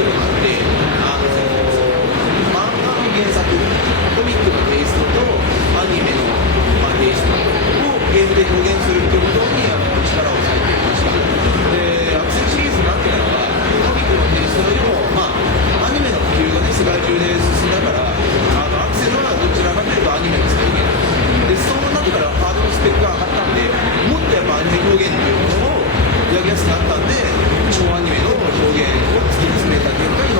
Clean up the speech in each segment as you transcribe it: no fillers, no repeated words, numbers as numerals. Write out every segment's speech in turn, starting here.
いうのがあって、漫画の原作、コミックのテイストとアニメの、テイストをゲームで表現するということに力を割いていました。で、アクセルシリーズなんていうのはコミックのテイストよりも、アニメの普及がね世界中で進んだから、アクセルはどちらかというとアニメの再現で、そうなってからハードのスペックが上がったんで、もっとやっぱアニメ表現っていうものをやりやすくなったんで、超アニメの表現を突き詰めた結果、今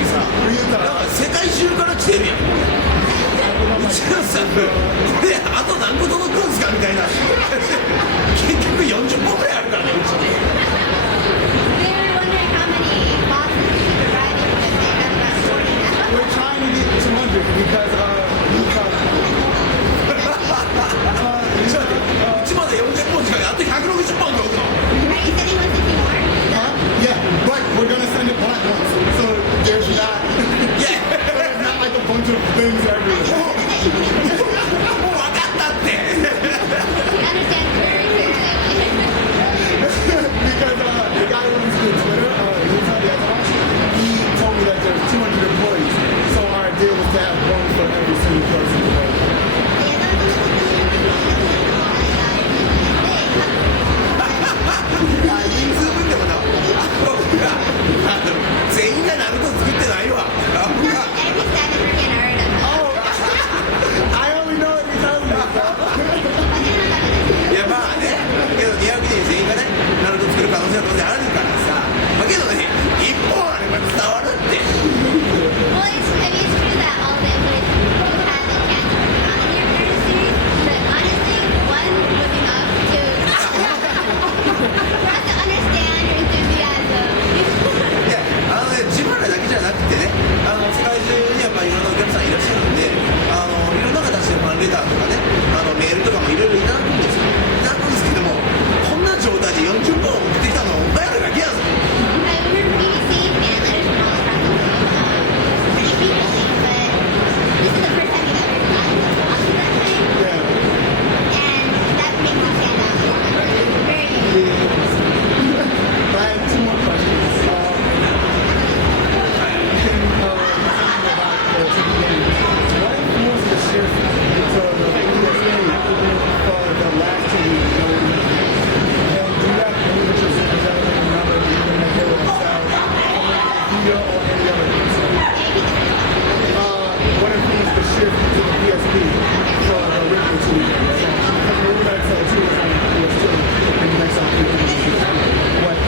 時さ、なんか世界中から来てるやん。うちのさ、これあと何個届くんすかみたいな。結局40本ぐらいあるからね、うちに。They were wondering how many boxes we could provide you because they have about 40 now. We're trying to get 200 becauseちょっと待って、うちまで40本しかない。あと160本届くの。Are you sending us a few more? yeah, but we're gonna send it back once. So there's not. Yeah. There's not like a bunch of things everywhere. もう分かったって。He understands very clearly. Because the guy who runs the Twitter, he told me that there's 200 employees. So our idea was to have one for every single person. 人数分でもな、全員がナルト作ってないわ。Every 7 for Canada. I only know it because of that. いやまあね、けど200人全員がね、ナルト作る可能性は当然あるからさ。まあけどね、1本あれば伝わるって。Well, it's true that all the employees have the chance to work on the Year series, but honestly, one was enough to for us to understand your enthusiasm. いや、自分らだけじゃなくてね、世界中にやっぱいろんなお客さんいらっしゃるんで、いろんな形でファンレターとかね、メールとかもいろいろいただくんですよ。いただくんですけども、こんな状態で40本送ってきたのはお前らだけやぞ。I remember BBC fan letters from all across the world, pretty frequently, but this is the first time we've ever gotten a response at that time, Yeah. and that makes us stand out. Very I have two more questions. What influenced the shift to the PSA for the last 2 weeks? And do you have any interest in developing another medium that they would sell video or any other concept? What influenced the shift to the PSP for the original 2 weeks? Because we were going to sell 2 on PS2 and the next on PSP. What?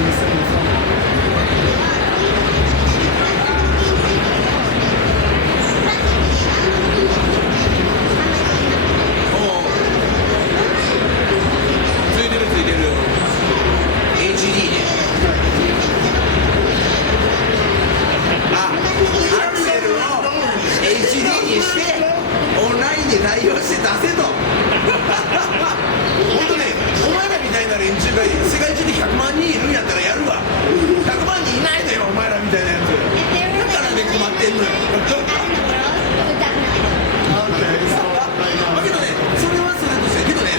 in the city of Summer?ついてるついてる HD ねあ、アクセルを HD にしてオンラインで対応して出せと本当ね、お前らみたいな連中が世界中で100万人いるんやったらやるわ100万人いないのよ、お前らみたいなやつだからね、困ってんのよだけどね、それはそれとしてけどね、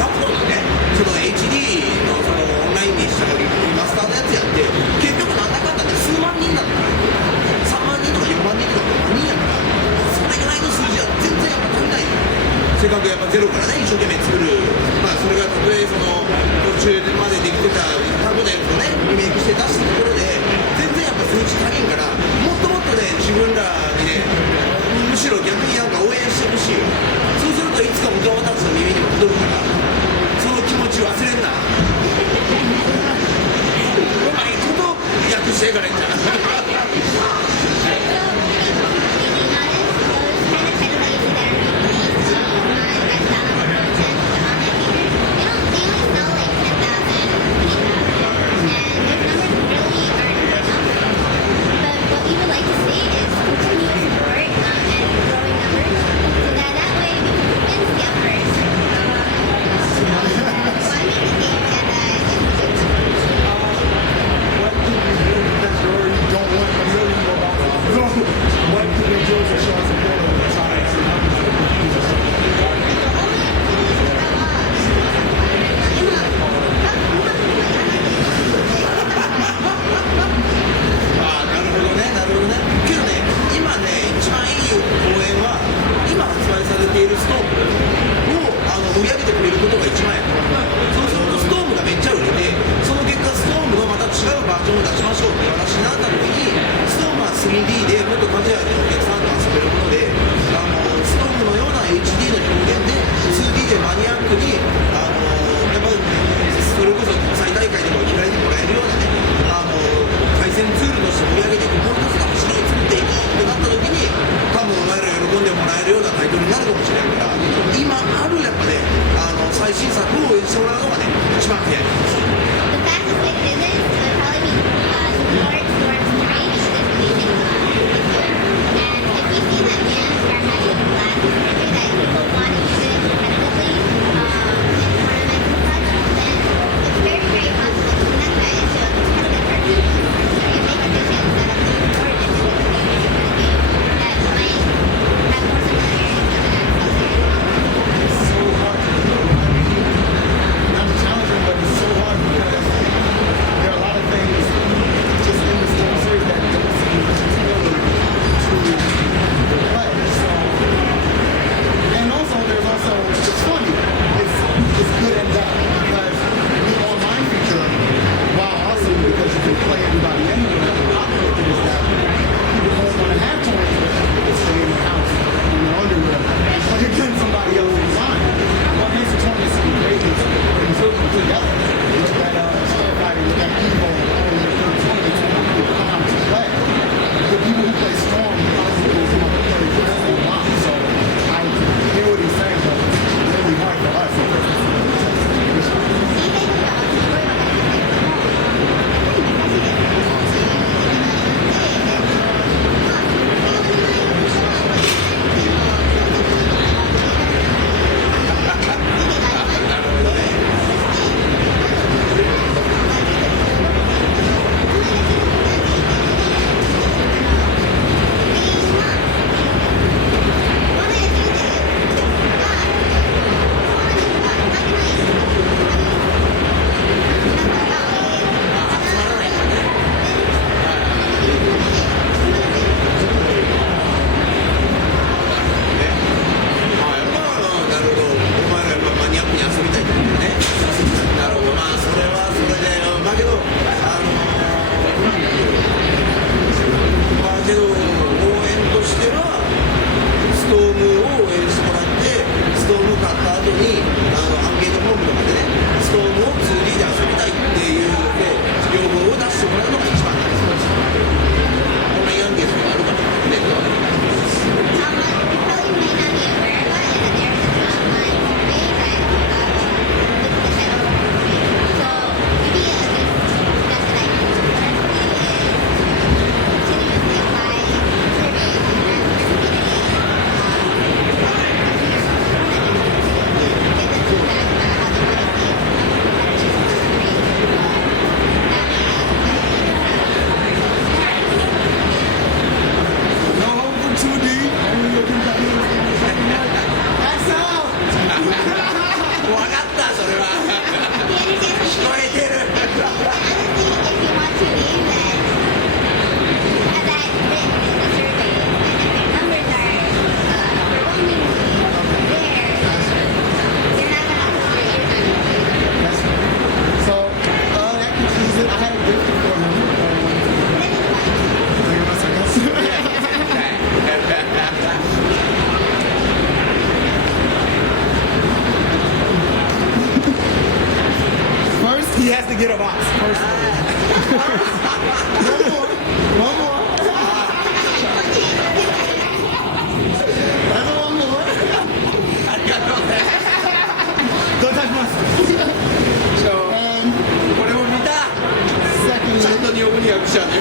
カプコンのね、その HD のそのオンラインにしたリマスターのやつやって結局なんだかんだで数万人だったから3万人とか4万人とか5万人やからそれぐらいの数字は全然やっぱ足りないよせっかくやっぱゼロからね、一生懸命作るまあそれがたとえその途中までできてた過去のやつをね、リメイクして出したところで全然やっぱ数値足りんからもっともっとね、自分らにねむしろ逆になんか応援してほしいよそうするといつか僕は私の耳にも届くからその気持ち忘れんなうまいこと訳していかないんじゃない had a gift for him. First, he has to get a box. First. One more. Another one more. Don't touch my stuff. これを見た Secondly, ちゃんと日本語に訳しちゃうね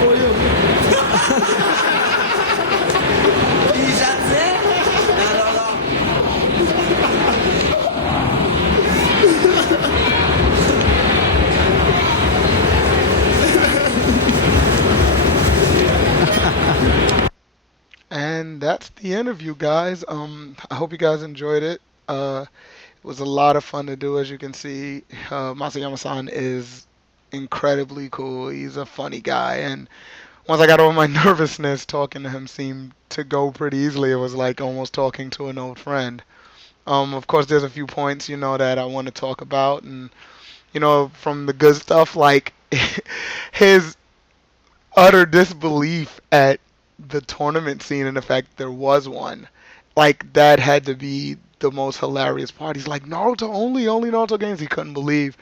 for you. T シャツねなるほど And that's the interview, guys. I hope you guys enjoyed it. It was a lot of fun to do, as you can see. Masayama-san is incredibly cool. He's a funny guy, and once I got over my nervousness, talking to him seemed to go pretty easily. It was like almost talking to an old friend. Of course, there's a few points, that I want to talk about, and from the good stuff, like his utter disbelief at the tournament scene and the fact there was one. Like, that had to be the most hilarious part. He's like, Naruto only Naruto games. He couldn't believe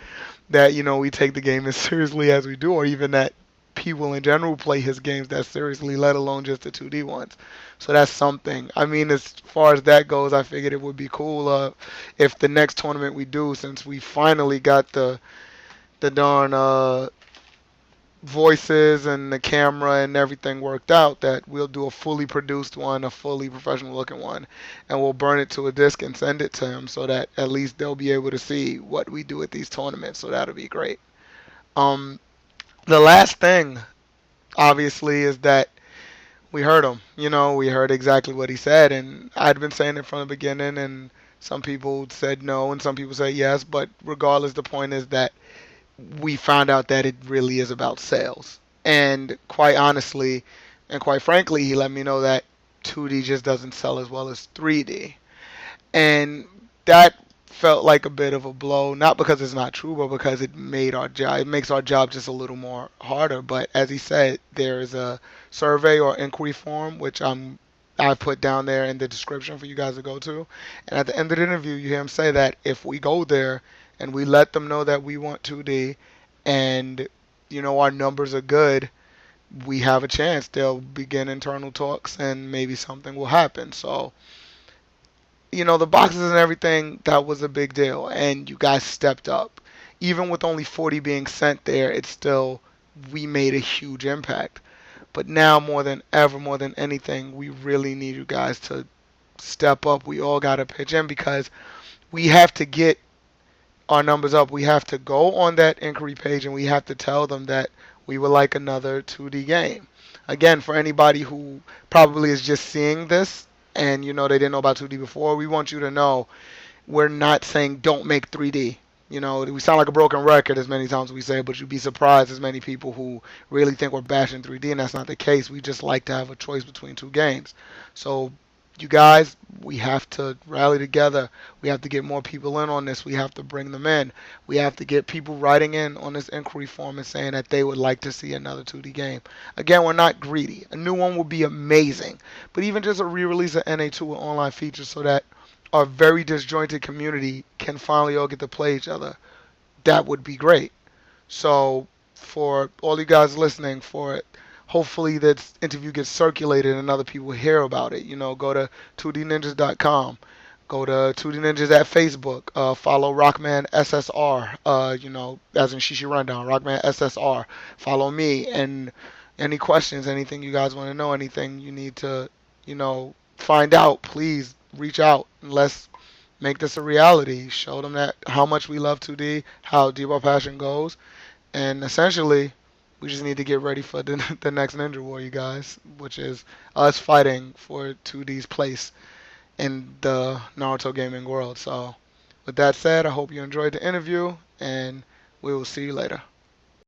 that, we take the game as seriously as we do, or even that people in general play his games that seriously, let alone just the 2D ones. So that's something. I mean, as far as that goes, I figured it would be cool if the next tournament we do, since we finally got the darn voices and the camera and everything worked out, that we'll do a fully produced one, a fully professional looking one, and we'll burn it to a disc and send it to him so that at least they'll be able to see what we do at these tournaments. So that'll be great. The last thing, obviously, is that we heard him. We heard exactly what he said, and I'd been saying it from the beginning, and some people said no and some people said yes, but regardless, the point is that we found out that it really is about sales. And quite honestly, and quite frankly, he let me know that 2D just doesn't sell as well as 3D. And that felt like a bit of a blow, not because it's not true, but because it makes our job just a little more harder. But as he said, there is a survey or inquiry form, which I put down there in the description for you guys to go to. And at the end of the interview, you hear him say that if we go there and we let them know that we want 2D and, our numbers are good, we have a chance. They'll begin internal talks and maybe something will happen. So, the boxes and everything, that was a big deal. And you guys stepped up. Even with only 40 being sent there, we made a huge impact. But now more than ever, more than anything, we really need you guys to step up. We all got to pitch in because we have to get our numbers up. We have to go on that inquiry page and we have to tell them that we would like another 2D game. Again, for anybody who probably is just seeing this and they didn't know about 2D before, we want you to know we're not saying don't make 3D. We sound like a broken record as many times as we say, but you'd be surprised as many people who really think we're bashing 3D, and that's not the case. We just like to have a choice between two games. So you guys, we have to rally together. We have to get more people in on this. We have to bring them in. We have to get people writing in on this inquiry form and saying that they would like to see another 2D game. Again, we're not greedy. A new one would be amazing. But even just a re-release of NA2 with online features so that our very disjointed community can finally all get to play each other, that would be great. So for all you guys listening, hopefully this interview gets circulated and other people hear about it. Go to 2dninjas.com. Go to 2D Ninjas at Facebook. Follow Rockman SSR, as in Shishi Rundown, Rockman SSR. Follow me. And any questions, anything you guys want to know, anything you need to, find out, please reach out and let's make this a reality. Show them that how much we love 2D, how deep our passion goes. And essentially, we just need to get ready for the next Ninja War, you guys, which is us fighting for 2D's place in the Naruto gaming world. So with that said, I hope you enjoyed the interview, and we will see you later.